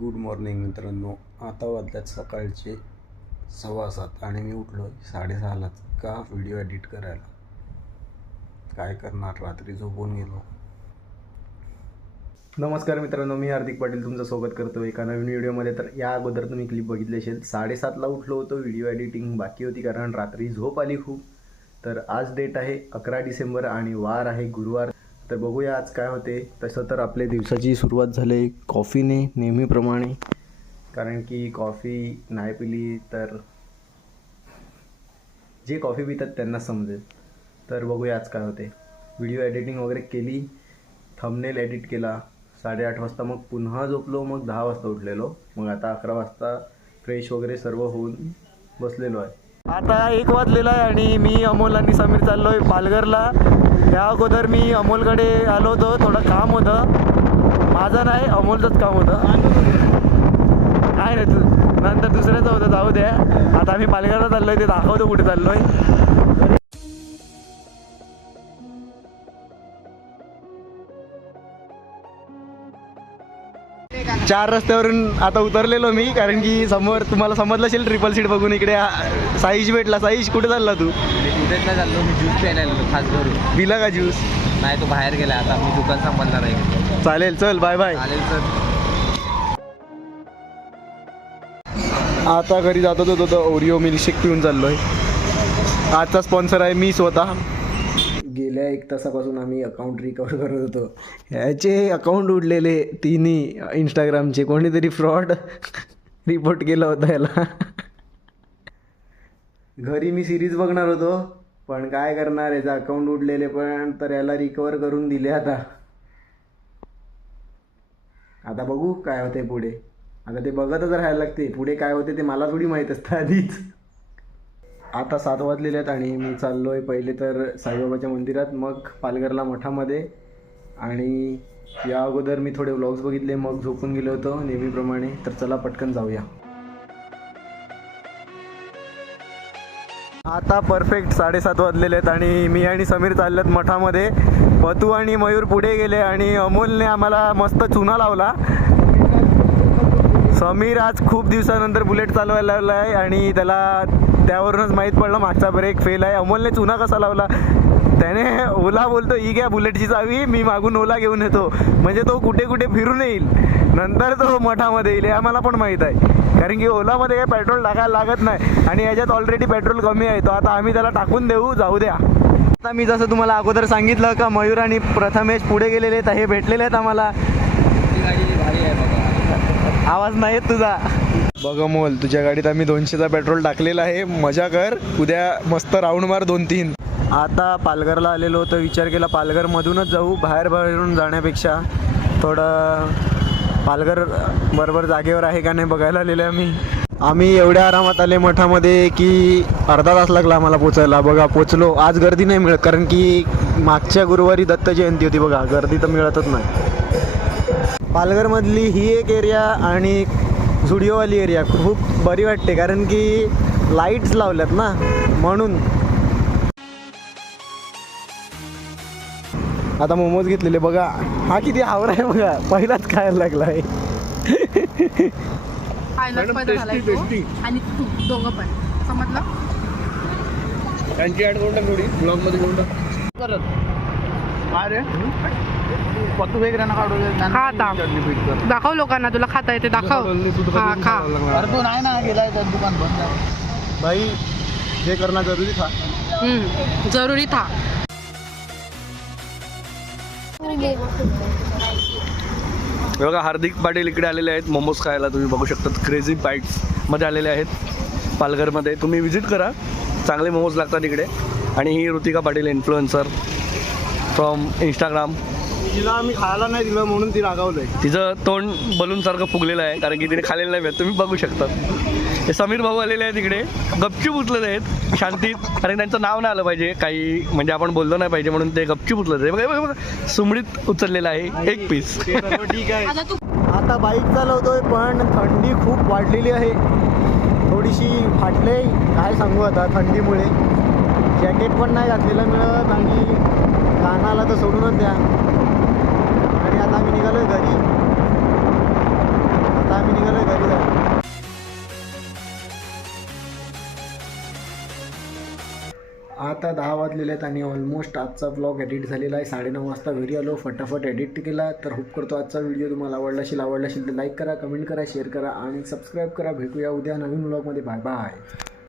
Good morning मित्रांनो. आता वाजल्यात सकाळचे 7:15 आणि मी उठलो 6:30लाच का व्हिडिओ एडिट करायला. काय करणार, रात्री झोपून गेलो. नमस्कार मित्रांनो, मी हार्दिक पाटील तुमचं स्वागत करतो एका नवीन व्हिडिओमध्ये. तर या अगोदर तुम्ही क्लिप बघितली असेल. 7:30ला उठलो होतो, व्हिडिओ एडिटिंग बाकी होती कारण रात्री झोप आली खूप. तर आज डेट आहे 11 डिसेंबर आणि वार आहे गुरुवार. तर बघूया आज काय होते. तसं तर आपल्या दिवसाची सुरुवात झाली कॉफीने नेहमीप्रमाणे, कारण की कॉफी नाही पिली तर जे कॉफी पितात त्यांना समजेल. तर बघूया आज काय होते. व्हिडिओ एडिटिंग वगैरे केली, थंबनेल एडिट केला 8:30 वाजता. मग पुन्हा झोपलो, मग 10 वाजता उठलेलो. मग आता 11 वाजता फ्रेश वगैरे सर्व होऊन बसलेलो आहे. आता 1 वाजलेला आहे आणि मी अमोल आणि समीर चाललो आहे पालघरला. त्या अगोदर मी अमोलकडे आलो होतो, थोडं काम होतं. माझं नाही, अमोलचंच काम होतं. काय नाही तू नंतर दुसऱ्याचं होतं, जाऊ द्या. आता आम्ही पालघरला चाललो आहे, ते दाखवतो कुठे चाललो आहे. 4 रस्त्यावरून आता उतरलेलो मी, कारण की समोर तुम्हाला समजलं असेल ट्रिपल सीट बघून इकडे साईश भेटला. साईश कुठे चालला तू? उद्याला चाललो मी, ज्यूस प्यायला आलेलो खास करून. पिला का ज्यूस? नाही, तो बाहेर गेला. आता मी दुकान सांभाळणार आहे. चालेल, चल बाय बाय. चालेल सर. आता घरी जातो तो ओरिओ मिल्कशेक पिऊन चाललोय. आजचा स्पॉन्सर आहे मी स्वतः. गेल्या 1 तासापासून आम्ही अकाउंट रिकवर करत होतो. ह्याचे अकाउंट उडलेले तिन्ही इंस्टाग्रामचे. कोणीतरी फ्रॉड रिपोर्ट केला होता याला. घरी मी सिरीज बघणार होतो, पण काय करणार, याचं अकाउंट उडलेले पण. तर याला रिकवर करून दिले. आता बघू काय होते पुढे. आता ते बघतच राहायला लागते. पुढे काय होते ते मला थोडी माहीत असतं आधीच. आता 7 वाजलेले आहेत आणि मी चाललो आहे पहिले तर साईबाबाच्या मंदिरात, मग पालघरला मठामध्ये. आणि या अगोदर मी थोडे व्लॉग्स बघितले, मग झोपून गेलो होतो नेहमीप्रमाणे. तर चला पटकन जाऊया. आता परफेक्ट 7:30 वाजलेले आहेत आणि मी आणि समीर चाललेत मठामध्ये. पतू आणि मयूर पुढे गेले आणि अमोलने आम्हाला मस्त चुना लावला. समीर आज खूप दिवसानंतर बुलेट चालवायला लावला आहे आणि त्याला त्यावरूनच माहीत पडलं मागचा ब्रेक फेल आहे. अमोलने चुना कसा लावला, त्याने ओला बोलतो ही घ्या बुलेटची चावी, मी मागून ओला घेऊन येतो. म्हणजे तो कुठे कुठे फिरून येईल, नंतर तो मठामध्ये येईल. हे आम्हाला पण माहीत आहे, कारण की ओलामध्ये काही पेट्रोल टाकायला लागत नाही आणि याच्यात ऑलरेडी पेट्रोल कमी आहे. तो आता आम्ही त्याला टाकून देऊ, जाऊ द्या. आता मी जसं तुम्हाला अगोदर सांगितलं का मयूर आणि प्रथमेश पुढे गेलेले आहेत, हे भेटलेले आहेत आम्हाला. आवाज नाही येत तुझा. बघ अमोल, तुझ्या गाडीत आम्ही 200चा पेट्रोल टाकलेला आहे. मजा कर, उद्या मस्त राऊंड मार 2-3. आता पालघरला आलेलो होतो, विचार केला पालघरमधूनच जाऊ, बाहेरून जाण्यापेक्षा. थोडं पालघर बरोबर जागेवर आहे का नाही बघायला आलेले आम्ही एवढ्या आरामात आले मठामध्ये की अर्धा तास लागला आम्हाला पोचायला. बघा पोचलो. आज गर्दी नाही मिळत, कारण की मागच्या गुरुवारी दत्त जयंती होती. बघा गर्दी तर मिळतच नाही. पालघरमधली ही एक एरिया आणि झुडिओवाली एरिया खूप बरी वाटते, कारण की लाईट्स लावल्यात ना म्हणून. आता मोमोज घेतलेले बघा. हा किती आवड आहे बघा, पहिलाच खायला लागला आहे. आणि तू दोघं पण समजलं. त्यांची ॲड करून टाक थोडी ब्लॉगमध्ये करून टाक. अरे पतू वेगळ्या ना काढू. खा आता, दाखव लोकांना तुला खाता येते, दाखव. हा खा. अरे तू नाही ना गेलाय तर दुकान बंद. भाई हे करणं जरुरी था. जरुरी था. बघा हार्दिक पाटील इकडे आलेले आहेत मोमोज खायला. तुम्ही बघू शकता क्रेझी बाईट्समध्ये आलेले आहेत पालघरमध्ये. तुम्ही विजिट करा, चांगले मोमोज लागतात इकडे. आणि ही Ritika Patil influencer from Instagram. तिला आम्ही खायला नाही दिलं म्हणून ती रागावलंय. तिचं तोंड बलूनसारखं फुगलेलं आहे, कारण की तिने खाल्लेलं नाही मिळत. तुम्ही बघू शकता. हे समीर भाऊ आलेले आहेत इकडे, गपचूप उचलत आहेत शांतीत, कारण त्यांचं नाव नाही आलं पाहिजे काही, म्हणजे आपण बोललो नाही पाहिजे म्हणून ते गपचूप उचलत आहे. बघा बघा, सुमडीत उचललेलं आहे 1 पीस. ठीक आहे. आता बाईक चालवतोय पण थंडी खूप वाढलेली आहे, थोडीशी फाटले. काय सांगू आता थंडीमुळे. जॅकेट पण नाही घातलेलं मिळत आणि कानाला तर सोडूनच द्या. आणि आता आम्ही निघालोय घरी. आता आम्ही आता 10 वाजलेले आहेत आणि ऑलमोस्ट आजचा ब्लॉग एडिट झालेला आहे. 9:30 वाजता घरी आलो, फटाफट एडिट केला. तर होप करतो आजचा व्हिडिओ तुम्हाला आवडला असेल तर लाईक करा, कमेंट करा, शेअर करा आणि सबस्क्राईब करा. भेटूया उद्या नवीन ब्लॉगमध्ये. Bye bye.